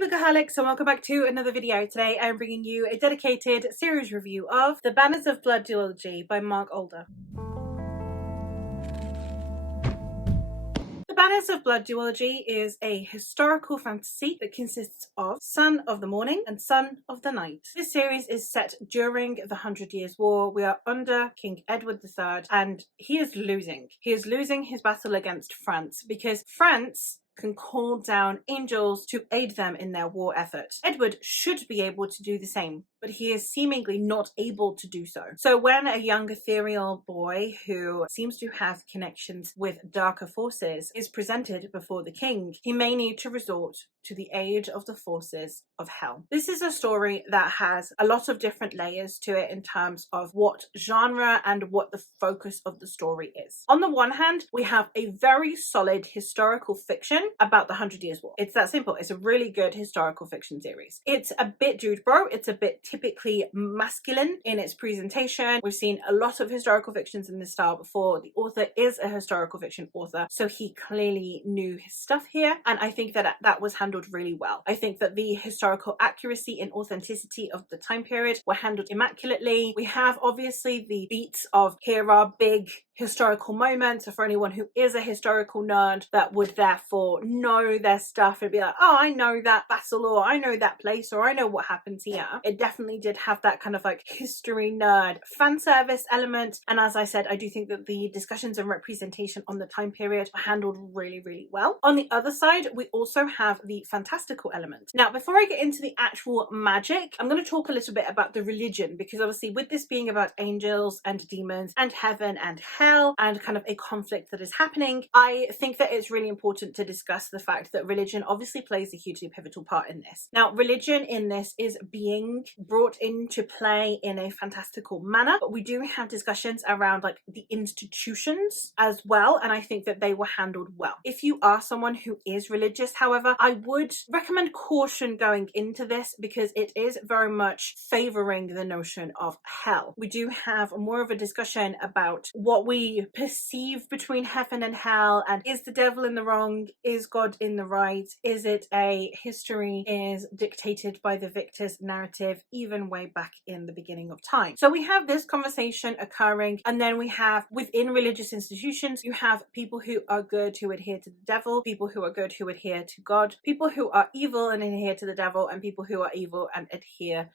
Bookaholics, and welcome back to another video. Today I'm bringing you a dedicated series review of The Banners of Blood duology by Alder. The Banners of Blood duology is a historical fantasy that consists of Son of the Morning and Son of the Night. This series is set during the 100 Years' War. We are under King Edward III and he is losing. He is losing his battle against France because France can call down angels to aid them in their war effort. Edward should be able to do the same, but he is seemingly not able to do so. So when a young ethereal boy who seems to have connections with darker forces is presented before the king, he may need to resort to the aid of the forces of hell. This is a story that has a lot of different layers to it in terms of what genre and what the focus of the story is. On the one hand, we have a very solid historical fiction about the 100 Years' War. It's that simple. It's a really good historical fiction series. It's a bit dude bro. It's a bit typically masculine in its presentation. We've seen a lot of historical fictions in this style before. The author is a historical fiction author, so he clearly knew his stuff here, and I think that that was handled really well. I think that the historical accuracy and authenticity of the time period were handled immaculately. We have obviously the beats of here are big historical moments, so for anyone who is a historical nerd that would therefore know their stuff and be like, oh, I know that battle, or I know that place, or I know what happens here. It definitely did have that kind of like history nerd fan service element, and as I said, I do think that the discussions and representation on the time period were handled really, really well. On the other side, we also have the fantastical element. Now, before I get into the actual magic, I'm going to talk a little bit about the religion, because obviously with this being about angels and demons and heaven and hell and kind of a conflict that is happening, I think that it's really important to discuss the fact that religion obviously plays a hugely pivotal part in this. Now, religion in this is being brought into play in a fantastical manner, but we do have discussions around like the institutions as well, and I think that they were handled well. If you are someone who is religious, however, I would recommend caution going into this because it is very much favoring the notion of hell. We do have more of a discussion about what we perceive between heaven and hell, and is the devil in the wrong? Is God in the right? Is it a history is dictated by the victor's narrative even way back in the beginning of time? So we have this conversation occurring, and then we have within religious institutions, you have people who are good who adhere to the devil, people who are good who adhere to God, people who are evil and adhere to the devil, and people who are evil and adhere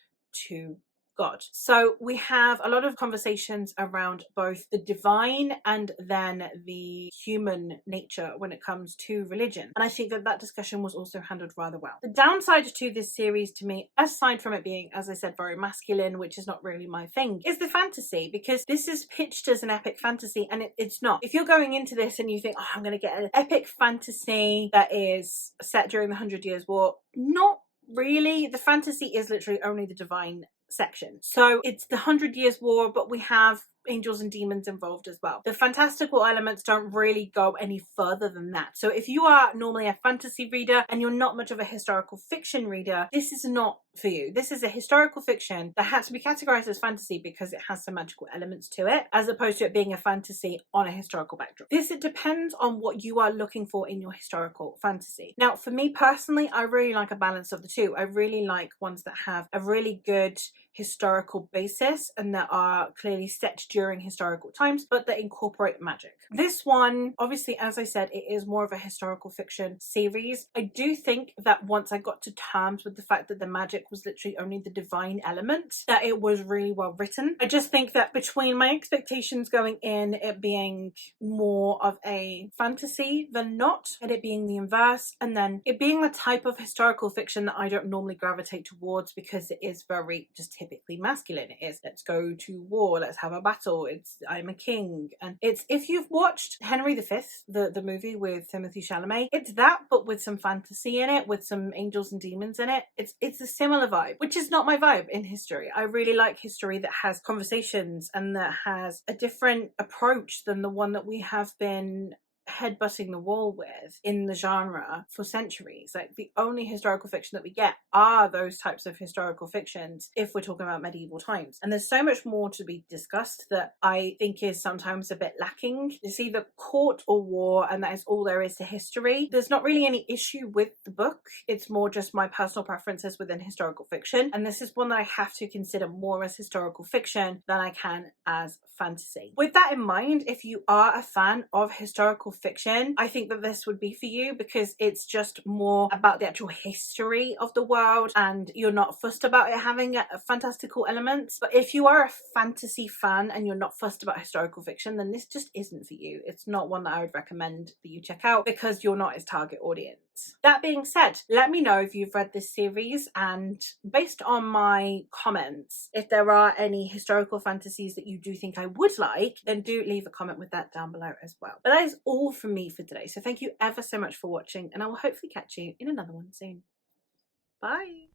to God. So we have a lot of conversations around both the divine and then the human nature when it comes to religion, and I think that that discussion was also handled rather well. The downside to this series to me, aside from it being, as I said, very masculine, which is not really my thing, is the fantasy, because this is pitched as an epic fantasy and it's not. If you're going into this and you think, oh, I'm going to get an epic fantasy that is set during the 100 Years' War, not really. The fantasy is literally only the divine section. So it's the 100 Years' War, but we have angels and demons involved as well. The fantastical elements don't really go any further than that. So if you are normally a fantasy reader and you're not much of a historical fiction reader, this is not for you. This is a historical fiction that had to be categorized as fantasy because it has some magical elements to it, as opposed to it being a fantasy on a historical backdrop. It depends on what you are looking for in your historical fantasy. Now, for me personally, I really like a balance of the two. I really like ones that have a really good historical basis and that are clearly set during historical times, but that incorporate magic. This one, obviously, as I said, it is more of a historical fiction series. I do think that once I got to terms with the fact that the magic was literally only the divine element, that it was really well written. I just think that between my expectations going in, it being more of a fantasy than not, and it being the inverse, and then it being the type of historical fiction that I don't normally gravitate towards because it is very just typically masculine. It is, let's go to war, let's have a battle, it's I'm a king. And it's, if you've watched Henry V, the movie with Timothée Chalamet, it's that but with some fantasy in it, with some angels and demons in it. It's a similar vibe, which is not my vibe in history. I really like history that has conversations and that has a different approach than the one that we have been headbutting the wall with in the genre for centuries. Like, the only historical fiction that we get are those types of historical fictions if we're talking about medieval times. And there's so much more to be discussed that I think is sometimes a bit lacking. It's either court or war, and that is all there is to history. There's not really any issue with the book. It's more just my personal preferences within historical fiction. And this is one that I have to consider more as historical fiction than I can as fantasy. With that in mind, if you are a fan of historical fiction, I think that this would be for you, because it's just more about the actual history of the world and you're not fussed about it having fantastical elements. But if you are a fantasy fan and you're not fussed about historical fiction, then this just isn't for you. It's not one that I would recommend that you check out because you're not his target audience. That being said, let me know if you've read this series, and based on my comments, if there are any historical fantasies that you do think I would like, then do leave a comment with that down below as well. But that is all from me for today, so thank you ever so much for watching, and I will hopefully catch you in another one soon. Bye!